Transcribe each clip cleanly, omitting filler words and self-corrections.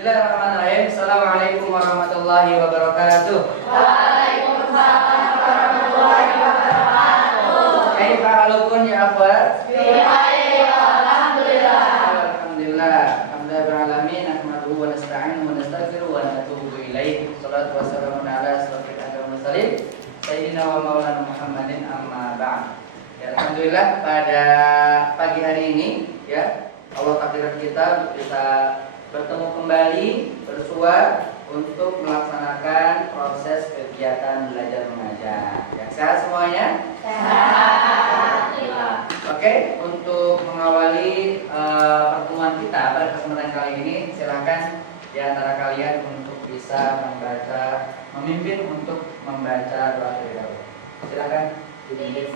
Bismillahirrahmanirrahim. Assalamualaikum warahmatullahi wabarakatuh. Waalaikumsalam warahmatullahi wabarakatuh. Kaifa halukum ya akhwat? Alhamdulillah. Alhamdulillah. Alhamdulillahil alamin. Nahmaduhu wa nasta'inuhu wa nastaghfiruhu wa natubu ilaih. Shalatu wassalamu ala asyrofil anbiya'i wal mursalin sayyidina wa maulana Muhammadin amma ba'd. Ya, alhamdulillah pada pagi hari ini ya Allah takdirkan kita bisa bertemu kembali bersua untuk melaksanakan proses kegiatan belajar mengajar. Ya, sehat semuanya? Sehat. Oke, untuk mengawali pertemuan kita pada kesempatan kali ini, silakan di antara kalian untuk bisa memimpin untuk membaca doa terlebih dahulu. Silakan dipimpin.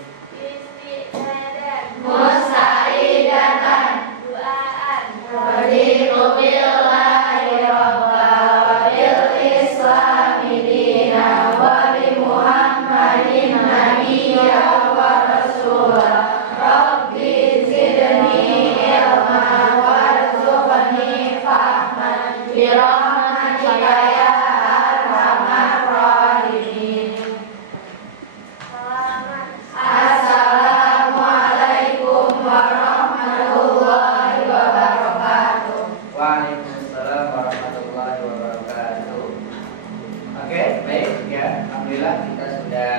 Musaidatan duaan raditu billahi rabba wa bil islami dina wa bi muhammadin nabiyya wa rasula rabbi zidni ilma warzuqni fahman bi rahmatika ya arhamar rahimin. Assalamualaikum warahmatullahi wabarakatuh. Waalaikumsalam warahmatullahi wabarakatuh. Oke, baik ya. Alhamdulillah kita sudah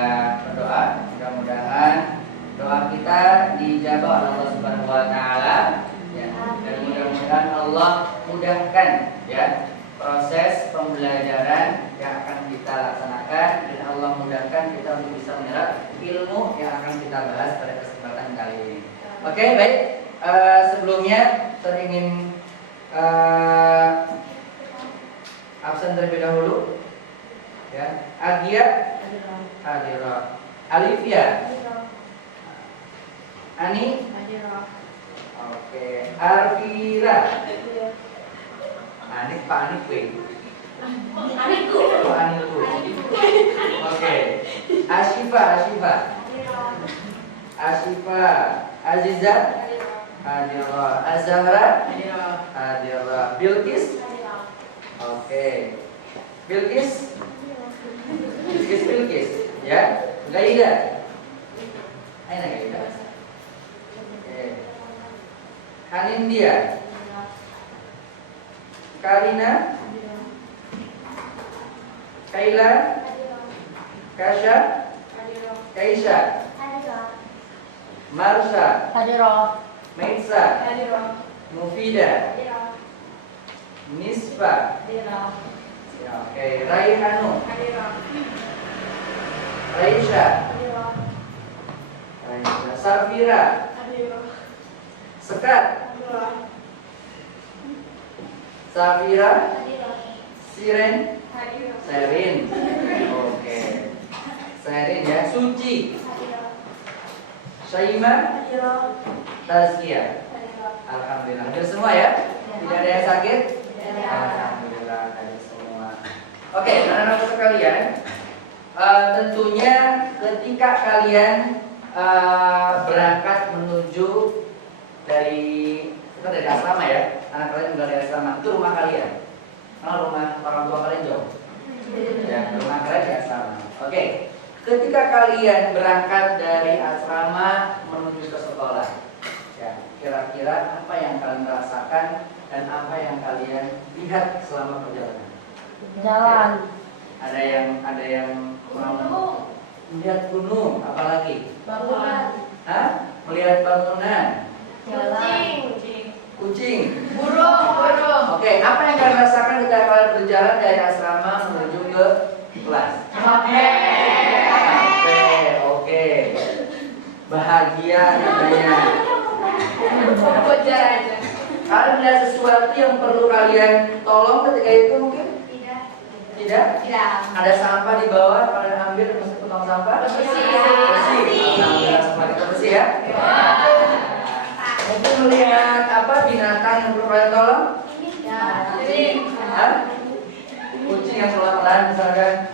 berdoa. Mudah-mudahan doa kita dijabah oleh Allah Subhanahu wa taala ya. Dan mudah-mudahan Allah mudahkan ya proses pembelajaran yang akan kita laksanakan, dan Allah mudahkan kita untuk bisa menyerap ilmu yang akan kita bahas pada kesempatan kali ini. Oke, baik. Sebelumnya saya ingin absen terlebih dahulu ya. Agia hadirah, Alifia, Ani, oke, Arfira, Anik, Pak Anik, Aniku. Oh, Aniku, oke, Ashifa, Aziza, hadirah, Azhara, hadirah, Bilqis, oke, Bilqis, ya, Gaida, Aina Gaida, oke, Hanindia, Karina, Kaila, Kasha, Kaisha, Marsha, Maitsa, Mufida, Nisfa, ya, oke, Raihanu, Raisha, Safira, Sekat, Safira, Siren, Serin, oke, Serin ya, Suci, Syaima, Tazkia. Alhamdulillah, hadir semua ya? Tidak ada yang sakit? Alhamdulillah, hadir semua. Oke, anak-anak sekalian, tentunya ketika kalian berangkat menuju dari asrama ya, anak kalian juga dari asrama, itu rumah kalian. Kalau rumah orang tua kalian jauh, ya, rumah kalian di asrama. Oke, ketika kalian berangkat dari asrama menuju ke sekolah, ya, kira-kira apa yang kalian rasakan dan apa yang kalian lihat selama perjalanan? Jalan. Ya, ada yang mau melihat gunung, apalagi? Bangunan. Hah? Melihat bangunan, kucing, Burung. Oke, apa yang kalian rasakan ketika kalian berjalan dari asrama menuju ke kelas? Capek, oke. Bahagia namanya. Kalian melihat sesuatu yang perlu kalian tolong ketika itu mungkin? Tidak? Ada sampah di bawah, kalian ambil terus potong sampah? Bersih. Alhamdulillah, sampah kita bersih ya. Mungkin melihat apa binatang yang perlu kalian tolong? Hah? Kucing yang kelaparan misalkan.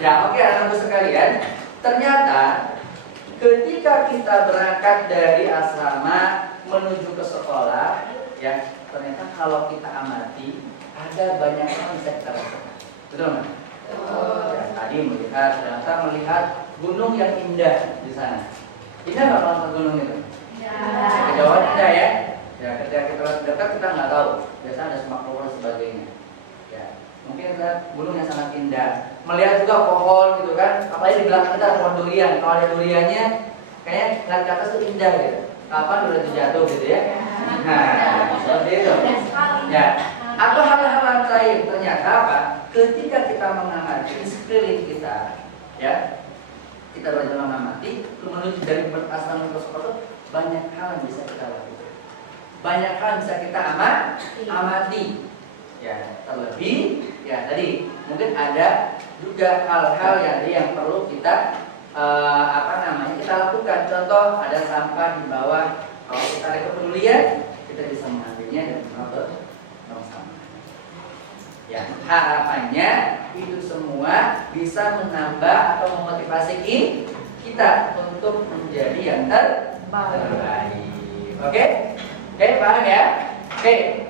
Ya, oke, anak-anak sekalian. Ternyata ketika kita berangkat dari asrama menuju ke sekolah, ya, ternyata kalau kita amati ada banyak hal yang bisa kita lakukan. Betul nggak? Ya, tadi ternyata melihat gunung yang indah di sana. Indah nggak nonton gunung itu? Kejauhan indah ya. Ya, ketika kita dekat kita nggak tahu. Biasanya ada semak pohon dan sebagainya. Ya, mungkin kita gunung yang sangat indah. Melihat juga pohon gitu kan. Apalagi di belakang kita ada pohon durian. Kalau ada duriannya, kayaknya ngeliat ke atas tuh indah gitu. Kapan durian itu jatuh gitu ya? Nah, seperti itu. Ya. Atau hal-hal lain ternyata apa? Ketika kita mengamati sekeliling kita, ya, kita belajar mengamati menuju dari berasal mikroskop, banyak hal yang bisa kita lakukan. Banyak hal yang bisa kita amati. Ya, terlebih, ya tadi mungkin ada juga hal-hal yang perlu kita kita lakukan. Contoh ada sampah di bawah. Kalau kita ada kepedulian, kita bisa mengambilnya dan membawa tong sampah. Ya, harapannya itu semua bisa menambah atau memotivasi kita untuk menjadi yang terbaik. Oke, paham ya? Oke,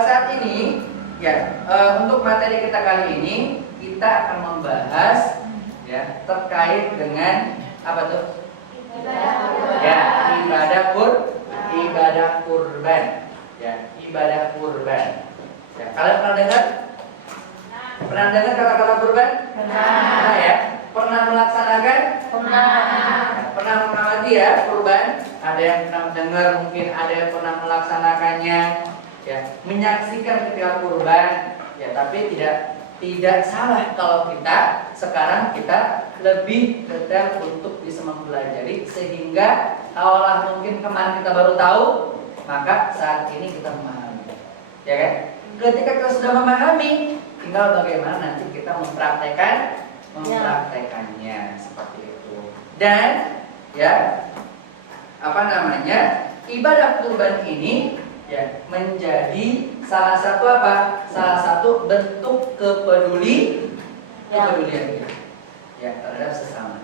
saat ini ya untuk materi kita kali ini kita akan membahas ya terkait dengan apa tuh? Ibadah kurban. Ya, ibadah kurban. Ya, kalian pernah dengar? Pernah dengar kata-kata kurban? Pernah ya? Pernah melaksanakan? Pernah. Pernah mengamati ya kurban? Ada yang pernah dengar, mungkin ada yang pernah melaksanakannya. Ya, menyaksikan ketika kurban. Ya, tapi tidak salah kalau kita sekarang kita lebih detail untuk bisa mempelajari sehingga kalau mungkin kemarin kita baru tahu, maka saat ini kita memahami. Ya kan? Ketika kita sudah memahami, tinggal bagaimana nanti kita mempraktekannya seperti itu. Dan ya ibadah kurban ini ya menjadi salah satu bentuk kepedulian kita ya terhadap sesama.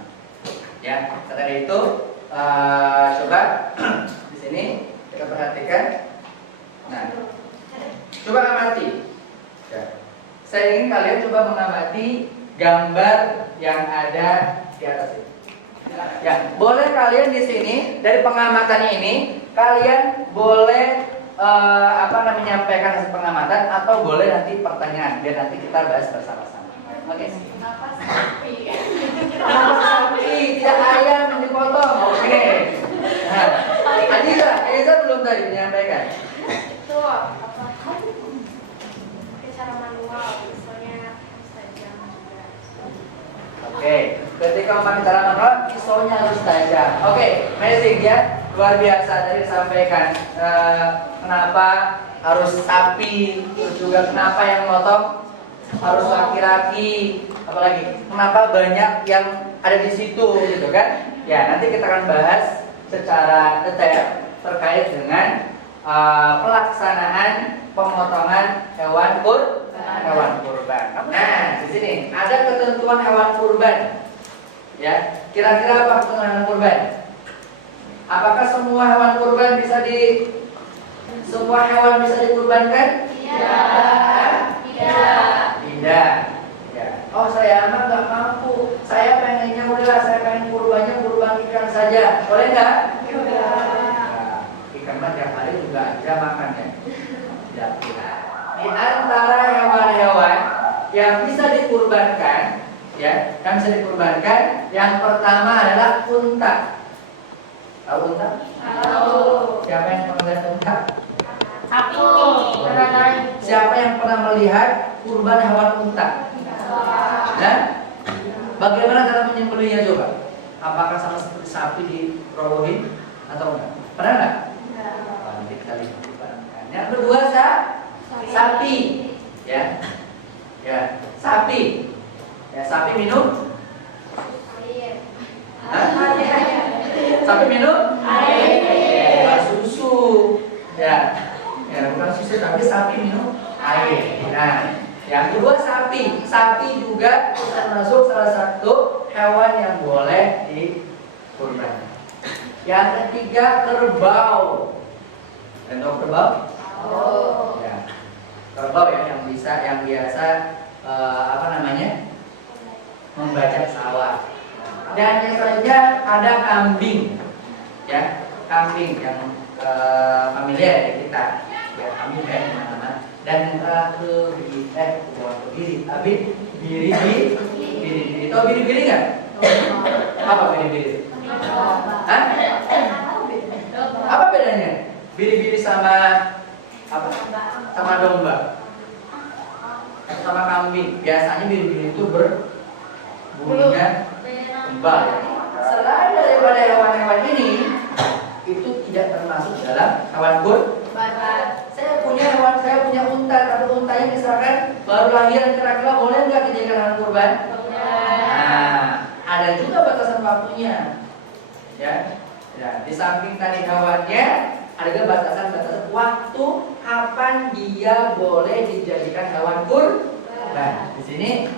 Ya, karena itu coba di sini kita perhatikan. Nah, coba amati. Ya. Saya ingin kalian coba mengamati gambar yang ada di atas ini. Ya, boleh kalian di sini dari pengamatan ini kalian boleh menyampaikan hasil pengamatan atau boleh nanti pertanyaan biar nanti kita bahas bersama-sama. Oke. Kenapa sapi? Kenapa sapi? Tidak ayam yang dipotong. Oke. Nah, Adiza belum tadi menyampaikan. Itu apa? Cara manual, misalnya tajam juga. Oke. Ketika memakai cara manual, pisaunya harus tajam. Oke, amazing ya. Luar biasa tadi disampaikan. Kenapa harus sapi? Terus juga kenapa yang motong harus laki-laki? Apalagi kenapa banyak yang ada di situ gitu kan? Ya, nanti kita akan bahas secara detail terkait dengan pelaksanaan pemotongan hewan kurban. Nah, di sini ada ketentuan hewan kurban. Ya, kira-kira apa ketentuan hewan kurban? Apakah semua hewan kurban bisa dikurbankan? Tidak. Ya. Oh, saya emang nggak mampu. Saya pengennya saya pengen kurban ikan saja. Boleh nggak? Nah, ikan mah tiap hari juga ada makannya. Tidak. Di antara hewan-hewan yang bisa dikurbankan, yang pertama adalah unta. Tahu unta? Tahu. Siapa yang pernah lihat unta? Aku. Siapa yang pernah melihat kurban hewan unta? Dan bagaimana cara menyembelihnya coba? Apakah sama seperti sapi dirobohin atau enggak? Pernah enggak? Nanti kita lihat. Yang kedua sapi. Ya, sapi. Ya, sapi minum. Sapi minum air. Susu. Ya, bukan susu tapi sapi minum air. Nah, yang kedua sapi. Sapi juga termasuk salah satu hewan yang boleh dikurban. Yang ketiga kerbau. Tahu kerbau? Oh. Ya. kerbau ya yang biasa apa namanya membajak sawah. Dan yang selanjutnya ada kambing, ya kambing yang familiar ya kita, ya kambing kayak mana-mana. Dan yang terakhir biri-biri, tau biri-biri nggak? Apa biri-biri? Hah? Apa bedanya? Biri-biri sama apa? Sama domba, sama kambing. Biasanya biri-biri itu berbulunya tebal. Selain daripada hewan-hewan ini, itu tidak termasuk dalam hewan kurban. Saya punya unta, tapi untanya misalkan baru lahiran, kira-kira boleh nggak dijadikan hewan kurban? Nah, ada juga batasan waktunya. Ya, di samping tadi hewannya, ada juga batasan waktu kapan dia boleh dijadikan hewan kurban. Di sini,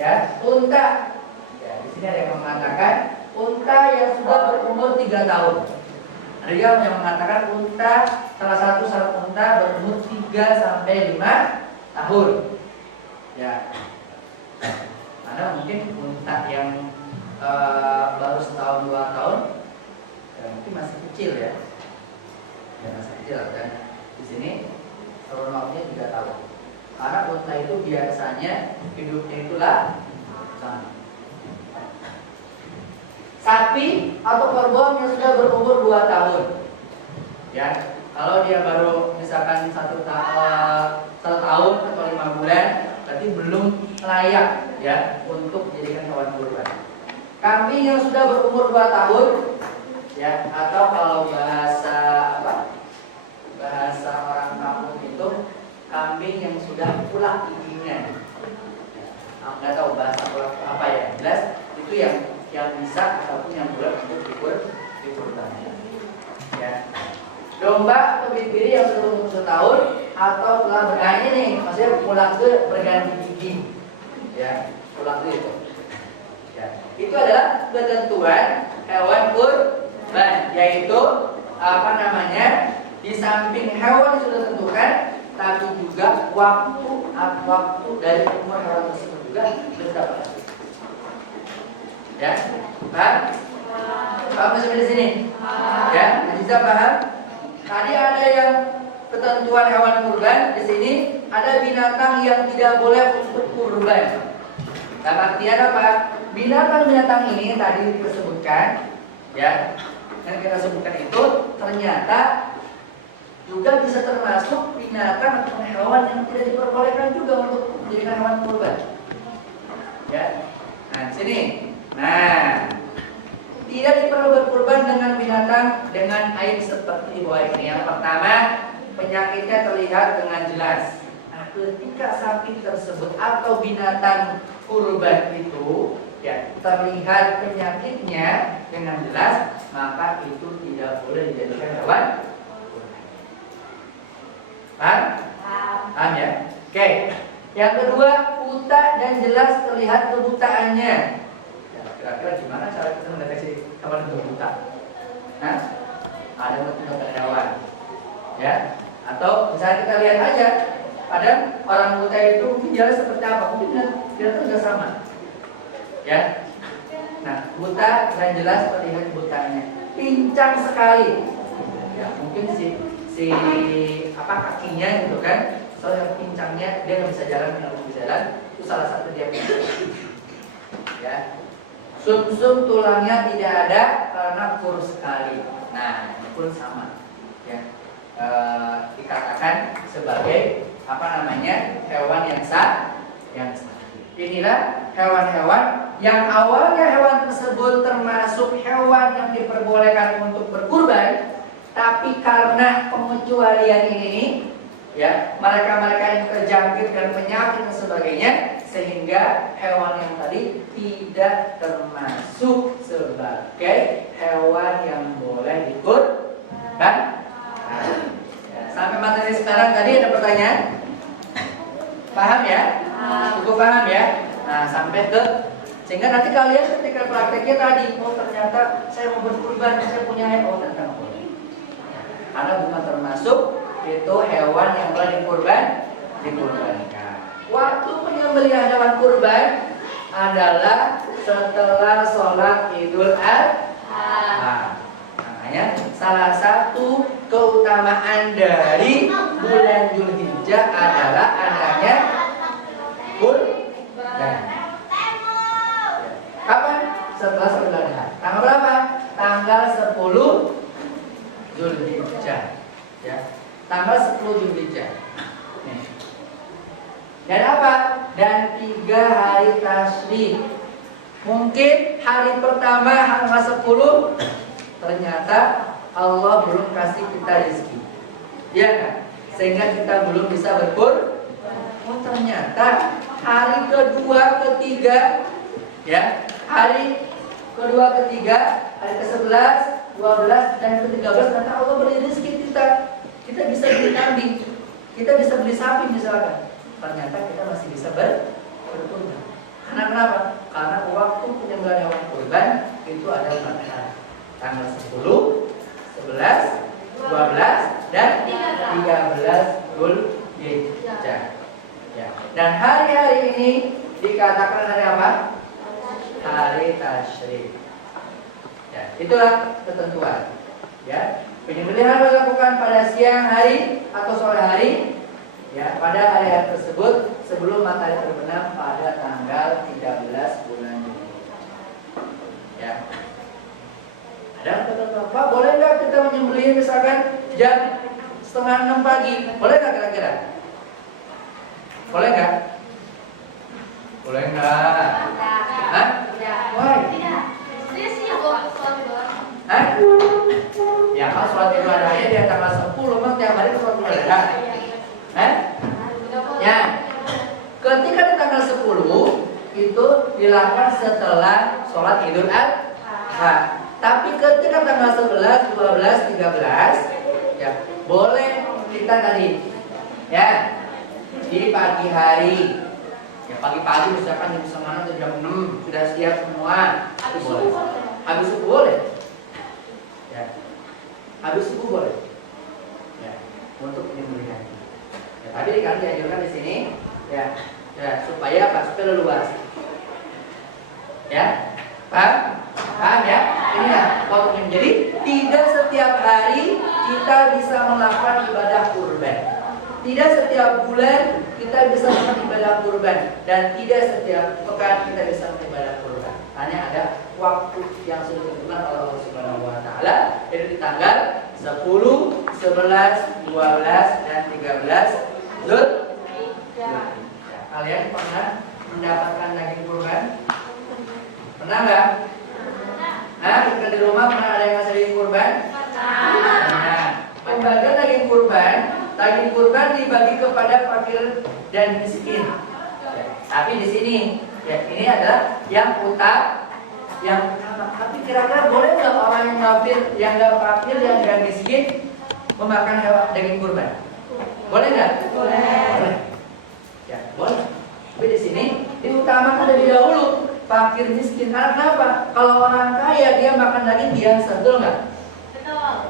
ya, unta. Ya, di sini ada yang mengatakan unta yang sudah berumur 3 tahun. Ada juga yang mengatakan unta, salah satu syarat unta berumur 3 sampai 5 tahun. Ya, mana mungkin unta yang baru setahun 2 tahun, ya mungkin masih kecil ya, masih kecil. Dan di sini kurun waktunya 3 tahun. Karena unta itu biasanya hidupnya itulah sama. Sapi atau kerbau yang sudah berumur 2 tahun, ya kalau dia baru misalkan 1 tahun atau 5 bulan, berarti belum layak ya untuk dijadikan hewan kurban. Kambing yang sudah berumur 2 tahun, ya atau kalau bahasa orang kampung itu kambing yang sudah pulang giginya. Nggak tahu bahasa pulang apa ya, jelas itu yang bisa ataupun yang boleh untuk dikurban. Ya. Domba atau biri yang sudah berumur 1 tahun atau telah berganti nih, maksudnya pulang itu berganti gigi. Ya, pulang itu. Ya. Itu adalah ketentuan hewan kurban, yaitu apa namanya? Di samping hewan yang sudah tentukan, tapi juga waktu dari umur hewan tersebut juga berapa? Ya, paham? Paham sampai di sini? Ya, bisa paham? Tadi ada yang ketentuan hewan kurban, di sini ada binatang yang tidak boleh untuk kurban. Dalam artian apa? Binatang-binatang ini tadi disebutkan, ya, yang kita sebutkan itu ternyata juga bisa termasuk binatang atau hewan yang tidak diperbolehkan juga untuk menjadikan hewan kurban. Ya, nah sini. Nah, tidak diperlu berkurban dengan binatang dengan aib seperti di bawah ini. Yang pertama, penyakitnya terlihat dengan jelas. Nah, ketika sapi tersebut atau binatang kurban itu ya terlihat penyakitnya dengan jelas, maka itu tidak boleh dijadikan hewan kurban. Paham? Paham ya? Oke. Yang kedua, buta dan jelas terlihat kebutaannya. Kira-kira gimana cara kita mendeteksi kapan itu buta? Nah, ada bentuk hewan, ya? Atau misalnya kita lihat aja, kadang orang buta itu mungkin jalan seperti apa? Mungkin dia tuh nggak sama, ya? Nah, buta dan jelas terlihat butanya, pincang sekali, ya mungkin si kakinya gitu kan, soalnya pincangnya dia nggak bisa jalan, itu salah satu dia pincang, ya. Sum-sum tulangnya tidak ada karena kurus sekali. Nah, ini pun sama, ya. Dikatakan sebagai hewan yang sakit. Inilah hewan-hewan yang awalnya hewan tersebut termasuk hewan yang diperbolehkan untuk berkurban, tapi karena pengecualian ini, ya mereka yang terjangkit dengan penyakit dan sebagainya, sehingga hewan yang tadi tidak termasuk sebagai hewan yang boleh dikurban. Nah, ya, sampai materi sekarang tadi ada pertanyaan? Paham ya? Cukup paham ya? Nah, sampai ke sehingga nanti kalian ketika prakteknya tadi, oh ternyata saya mau berkurban, saya punya hewan, ternyata boleh. Karena bukan termasuk itu hewan yang boleh dikurban. dikurbankan. Waktu penyembelihan hewan kurban adalah setelah sholat Idul Adha. Makanya salah satu keutamaan dari bulan Dzulhijjah adalah adanya kurban. Kapan? Setelah sholat Idul Adha. Tanggal berapa? Tanggal 10 Dzulhijjah. Ya. Tanggal 10 Dzulhijjah. Dan apa? Dan 3 hari tasyrik. Mungkin hari pertama tanggal 10 ternyata Allah belum kasih kita rezeki. Iya kan? Sehingga kita belum bisa berkur. Oh, ternyata hari kedua, ketiga, ya, hari kedua, ketiga, hari ke-11, 12 dan ke-13 ternyata Allah beri rezeki kita. Kita bisa beli kambing, kita bisa beli sapi misalkan. Ternyata kita masih bisa berkurban. Karena kenapa? Karena waktu penyembelihan hewan kurban itu ada 4 hari. Tanggal 10, 11, 12 dan 13 Dzulhijjah. Ya. Dan hari-hari ini dikatakan hari apa? Hari tasyrik. Ya, itulah ketentuan. Ya, penyembelihan dilakukan pada siang hari atau sore hari. Ya, pada hari tersebut sebelum matahari terbenam pada tanggal 13 bulan Juli. Ya. Ada kata-kata, Pak, boleh nggak kita menyembelih misalkan jam 5:30 pagi? Boleh nggak kira-kira? Boleh nggak? Boleh nggak? Hah? Why? Hah? Ya, kalau sholat Idul Adha di tanggal 10, memang tiap hari sholat Idul Adha. Ya, ketika di tanggal 10 itu dilakukan setelah sholat Idul Adha. Tapi ketika tanggal 11, 12, 13, ya boleh kita tadi, ya di pagi hari, ya pagi-pagi misalkan jam 9 atau jam 6 sudah siap semua, itu boleh. Habis subuh boleh, ya habis subuh boleh, ya untuk penyembelihan. Tadi kan dianjurkan di sini, ya, supaya apa? Supaya luas, ya, paham ya? Ini ya, waktunya. Jadi tidak setiap hari kita bisa melakukan ibadah kurban, tidak setiap bulan kita bisa melakukan ibadah kurban, dan tidak setiap pekan kita bisa melakukan ibadah kurban. Hanya ada waktu yang sudah ditentukan oleh Allah Subhanahu Wa Taala, yaitu di tanggal 10, 11, 12 dan 13 Dzulhijjah. Kalian pernah mendapatkan daging kurban? Pernah nggak? Nah, ketika di rumah pernah ada yang ngasih daging kurban? Nah, pembagian daging kurban dibagi kepada fakir dan miskin. Ya, tapi di sini, ya ini adalah yang utama. Tapi kira-kira boleh nggak orang yang kafir, yang nggak fakir, yang nggak miskin memakan hewan daging kurban? Boleh nggak? Boleh. Ya, boleh. Tapi di sini diutamakan lebih dahulu fakir miskin. Karena kenapa? Kalau orang kaya dia makan daging biasa, betul nggak?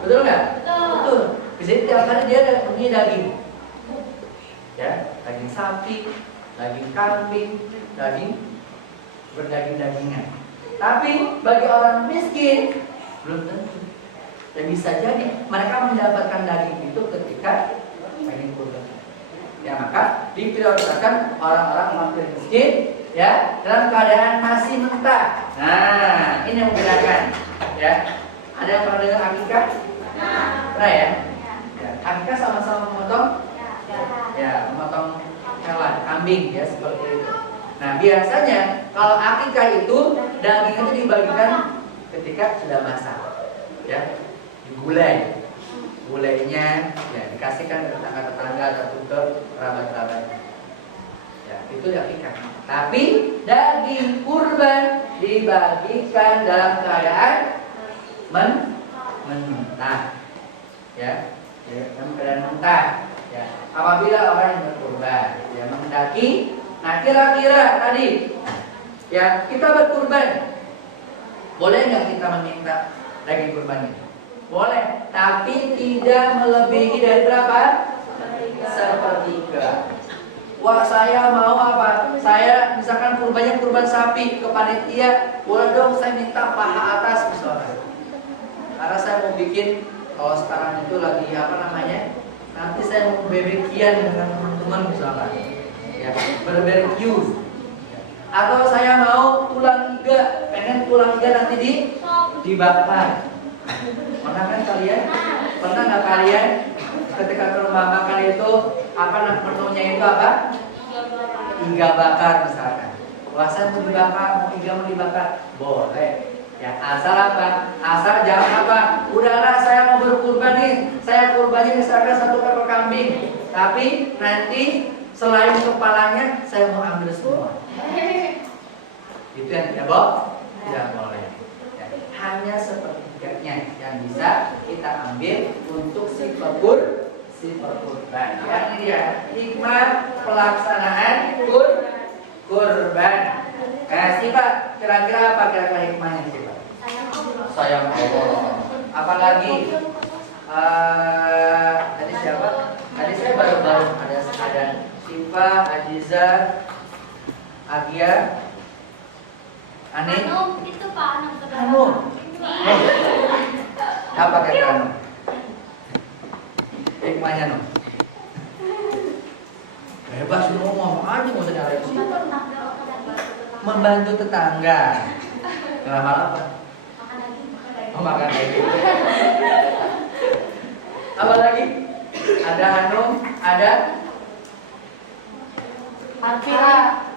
Betul nggak? Betul. Di sini tiap hari dia punya daging. Ya, daging sapi, daging kambing, daging berdaging-dagingan. Tapi bagi orang miskin belum tentu. Dan bisa jadi mereka mendapatkan daging itu ketika daging kurban. Ya, maka diprioritaskan orang-orang fakir miskin, ya, dalam keadaan masih mentah. Nah, ini yang membedakan. Ya, ada yang pernah dengar akikah? Pernah ya? Ya, akikah sama-sama memotong, ya, memotong hewan, kambing, ya, seperti itu. Nah, biasanya kalau akikah itu daging itu dibagikan ketika sudah masak, ya, digulai. Gulainya ya dikasihkan ke tetangga-tetangga atau ke kerabat-kerabatnya. Ya, itu akikah. Tapi daging kurban dibagikan dalam keadaan mentah. Ya, dalam keadaan mentah. Ya, apabila orang yang berkurban, ya mendaki. Nah, kira-kira tadi, ya kita berkurban, boleh nggak kita meminta daging kurban itu? Boleh, tapi tidak melebihi dari berapa? Sepertiga. Wah, saya mau apa? Saya misalkan kurbannya kurban sapi ke panitia, boleh dong saya minta paha atas misalnya. Karena saya mau bikin, kalau sekarang itu lagi apa namanya? Nanti saya mau bebekian dengan teman-teman misalnya. Ya, berbarbeque. Atau saya mau tulang iga, pengen tulang iga nanti dibakar. Pernah kan kalian? Pernah nggak kalian ketika ke rumah makan itu apa menunya itu apa? Iga bakar misalkan. Wah, saya mau dibakar, mau iga mau dibakar, boleh. Ya, asal apa? Asal jangan apa? Udahlah, saya mau berkurban nih. Saya kurbannya misalkan 1 ekor kambing. Tapi nanti selain kepalanya saya mau ambil semua. Itu yang tidak boleh. Tidak boleh. Ya, hanya sepertiganya yang bisa kita ambil untuk si kurban. Ya, ini dia hikmah pelaksanaan kurban. Sih Pak, kira-kira apa kira-kira hikmahnya sih Pak? Sayang Allah. Apalagi tadi siapa? Tadi saya baru ada Siva, Ajiza, Agia, Ani. Itu Pak Hanum. Apa kata Hanum? Hikmahnya Hanum. Bebas ngomong aja, nggak usah nyalain sih. Membantu tetangga. Dalam hal apa? Oh, makan lagi. Apa lagi? Ada Hanum, ada Alfira.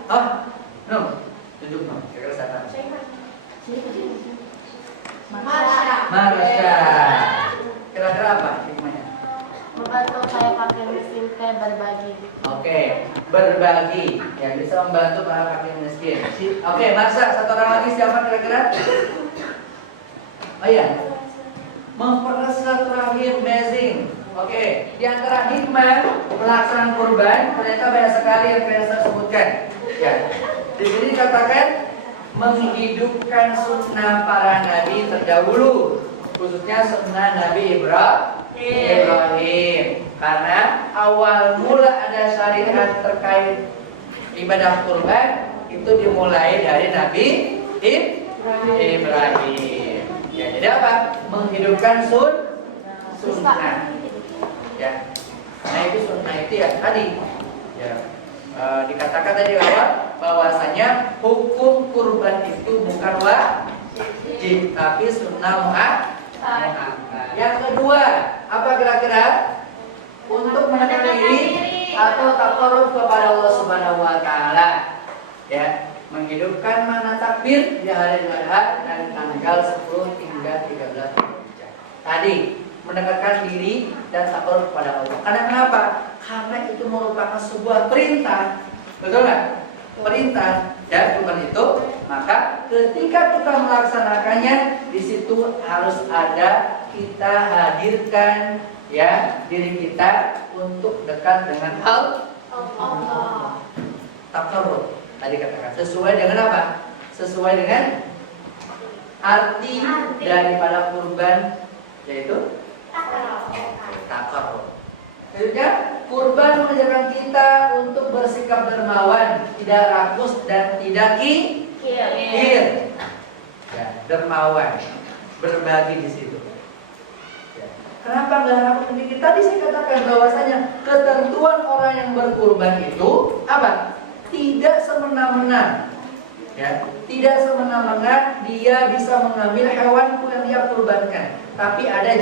oh, Hanum. Tunjuk Hanum. Kira-kira siapa? Marsha. Kira-kira apa hikmahnya? Membantu saya pakai mesin teh berbagi. Oke, berbagi. Ya, bisa membantu para fakir miskin. Oke, Marsha, satu orang lagi siapa kira-kira? Oh iya. Mempererat silaturahim, amazing. Oke, di antara hikmah pelaksanaan kurban ternyata banyak sekali yang saya sebutkan. Ya, di sini dikatakan menghidupkan sunnah para nabi terdahulu, khususnya sunnah Nabi Ibrahim. Karena awal mula ada syariat terkait ibadah kurban itu dimulai dari Nabi Ibrahim. Ya, jadi apa? Menghidupkan sunnah. Ya, nah itu sunnah itu ya tadi. Ya, dikatakan tadi awal bahwasanya hukum kurban itu bukan wajib, tapi sunnah muakkad. Yang kedua, apa kira-kira? Untuk mendekatkan diri atau taqarrub kepada Allah Subhanahu wa taala. Ya, menghidupkan mana takbir di hari Adha dan tanggal 10 hingga 13 Dzulhijjah. Tadi mendekatkan diri dan taqarrub kepada Allah. Karena kenapa? Karena itu merupakan sebuah perintah. Betul nggak? Perintah dan kurban itu, maka ketika kita melaksanakannya di situ harus ada kita hadirkan ya diri kita untuk dekat dengan Allah. Taqarrub tadi katakan sesuai dengan apa? Sesuai dengan arti daripada kurban, yaitu taqarrub. Maksudnya kurban mengajarkan kita untuk bersikap dermawan, tidak rakus dan tidak kikir. Ya, dermawan, berbagi di situ. Ya. Kenapa nggak rakus dan kikir? Tadi saya katakan bahwasanya ketentuan orang yang berkurban itu apa? Tidak semena-mena. Ya, tidak semena-mena dia bisa mengambil hewan yang dia kurbankan, tapi ada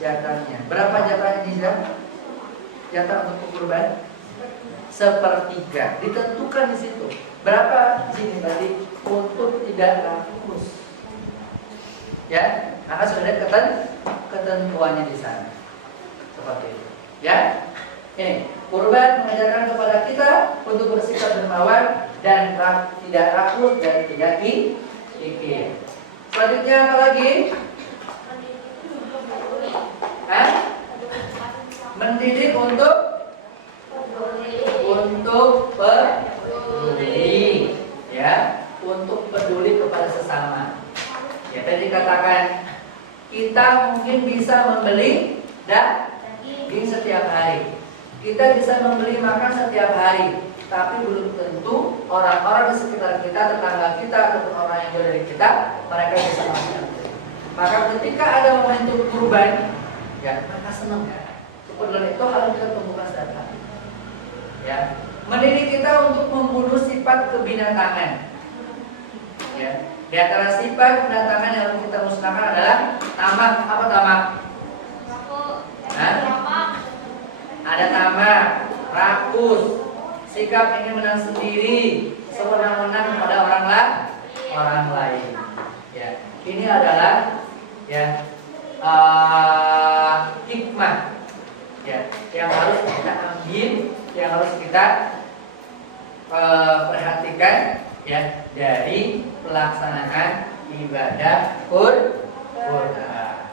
jatahnya. Berapa jatahnya di jatah untuk kurban? 1/3. Ditentukan di situ. Berapa di sini tadi untuk tidak rakus. Ya, karena sudah ada ketentuannya di sana. Seperti itu. Ya. Ini kurban mengajarkan kepada kita untuk bersikap dermawan dan tidak rakus dan tidak kikir. Selanjutnya apa lagi? Mendidik untuk peduli, ya, untuk peduli kepada sesama. Ya, tadi dikatakan kita mungkin bisa membeli daging setiap hari, Kita bisa membeli makan setiap hari, tapi belum tentu orang-orang di sekitar kita, tetangga kita, ataupun orang yang jauh dari kita, mereka bisa makan. Maka ketika ada momentum kurban, ya mereka senang. Kebetulan itu hal yang kita temukan setiap hari. Ya, mendidik kita untuk membunuh sifat kebinatangan. Ya, di antara sifat kebinatangan yang harus kita musnahkan adalah tamak. Apa tamak? Ada tamak, rakus, sikap ingin menang sendiri, sewenang-wenang kepada orang lain. Ya, ini adalah ya hikmah ya yang harus kita ambil, yang harus kita perhatikan ya dari pelaksanaan ibadah kurban.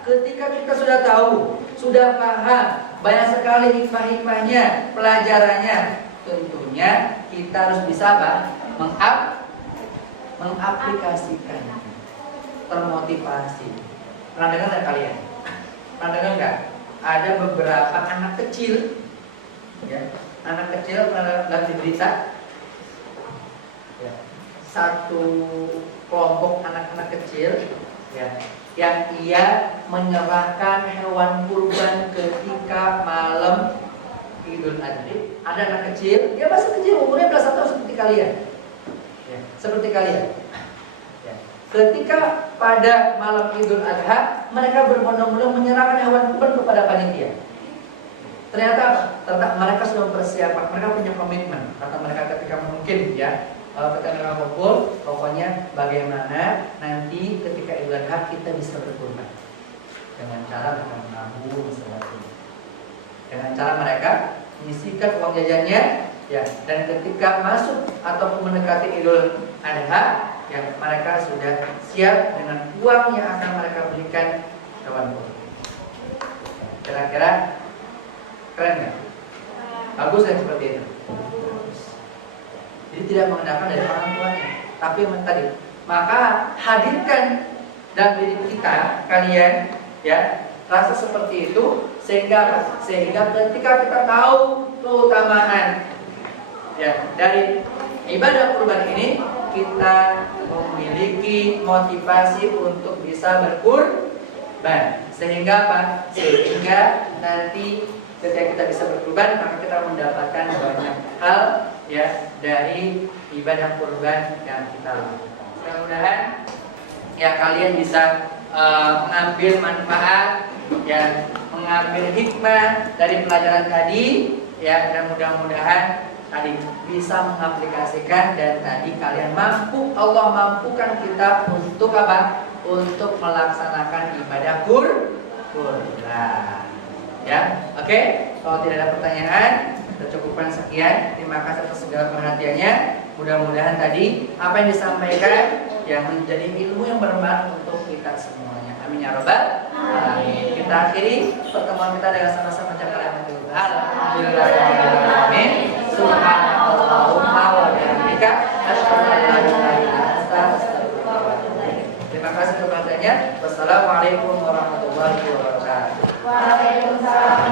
Ketika kita sudah tahu, sudah paham banyak sekali hikmah-hikmahnya, pelajarannya, tentunya kita harus bisa mengaplikasikan, termotivasi. Pernah dengar nggak kalian? Pernah dengar nggak? Ada beberapa anak kecil, ya, anak kecil pernah lihat di berita, ya, satu kelompok anak-anak kecil, ya, yang ia menyerahkan hewan kurban ketika malam Idul Adha. Ada anak kecil, dia masih kecil, umurnya belasan tahun seperti kalian, ya, seperti kalian. Ya. Ketika pada malam Idul Adha, mereka berbondong-bondong menyerahkan hewan kurban kepada panitia. Ternyata mereka sudah mempersiapkan, mereka punya komitmen. Kata mereka ketika mungkin ya, ketika mereka kumpul, pokoknya bagaimana nanti ketika Idul Adha kita bisa berkurban dengan cara mereka menabung sesuatu, dengan cara mereka menyisihkan uang jajannya, ya. Dan ketika masuk ataupun mendekati Idul Adha, ya mereka sudah siap dengan uang yang akan mereka belikan hewan kurban. Kira-kira keren nggak? Bagus ya seperti itu. Jadi tidak mengandalkan dari orang tuanya, tapi yang tadi. Maka hadirkan dalam diri kita, kalian, ya, rasa seperti itu sehingga ketika kita tahu keutamaan, ya, dari ibadah kurban ini, kita memiliki motivasi untuk bisa berkurban. Sehingga apa? Sehingga nanti ketika kita bisa berkurban, maka kita mendapatkan banyak hal ya dari ibadah kurban yang kita lakukan. Mudah-mudahan ya kalian bisa mengambil manfaat, ya, mengambil hikmah dari pelajaran tadi, ya, dan mudah-mudahan tadi bisa mengaplikasikan dan tadi kalian mampu, Allah mampukan kita untuk apa? Untuk melaksanakan ibadah kurban. Ya, oke. Kalau tidak ada pertanyaan, kita cukupkan sekian. Terima kasih atas segala perhatiannya. Mudah-mudahan tadi apa yang disampaikan yang menjadi ilmu yang bermanfaat untuk kita semuanya. Amin ya rabbal alamin. Kita akhiri pertemuan kita dengan sama-sama ucapkan alhamdulillahirobbilalamin. Subhanallahumma wa bihamdika asyhadu an la ilaha illa anta astaghfiruka wa atubu ilaik. Terima kasih untuk perhatiannya. Wassalamualaikum warahmatullahi wabarakatuh. Waalaikumsalam.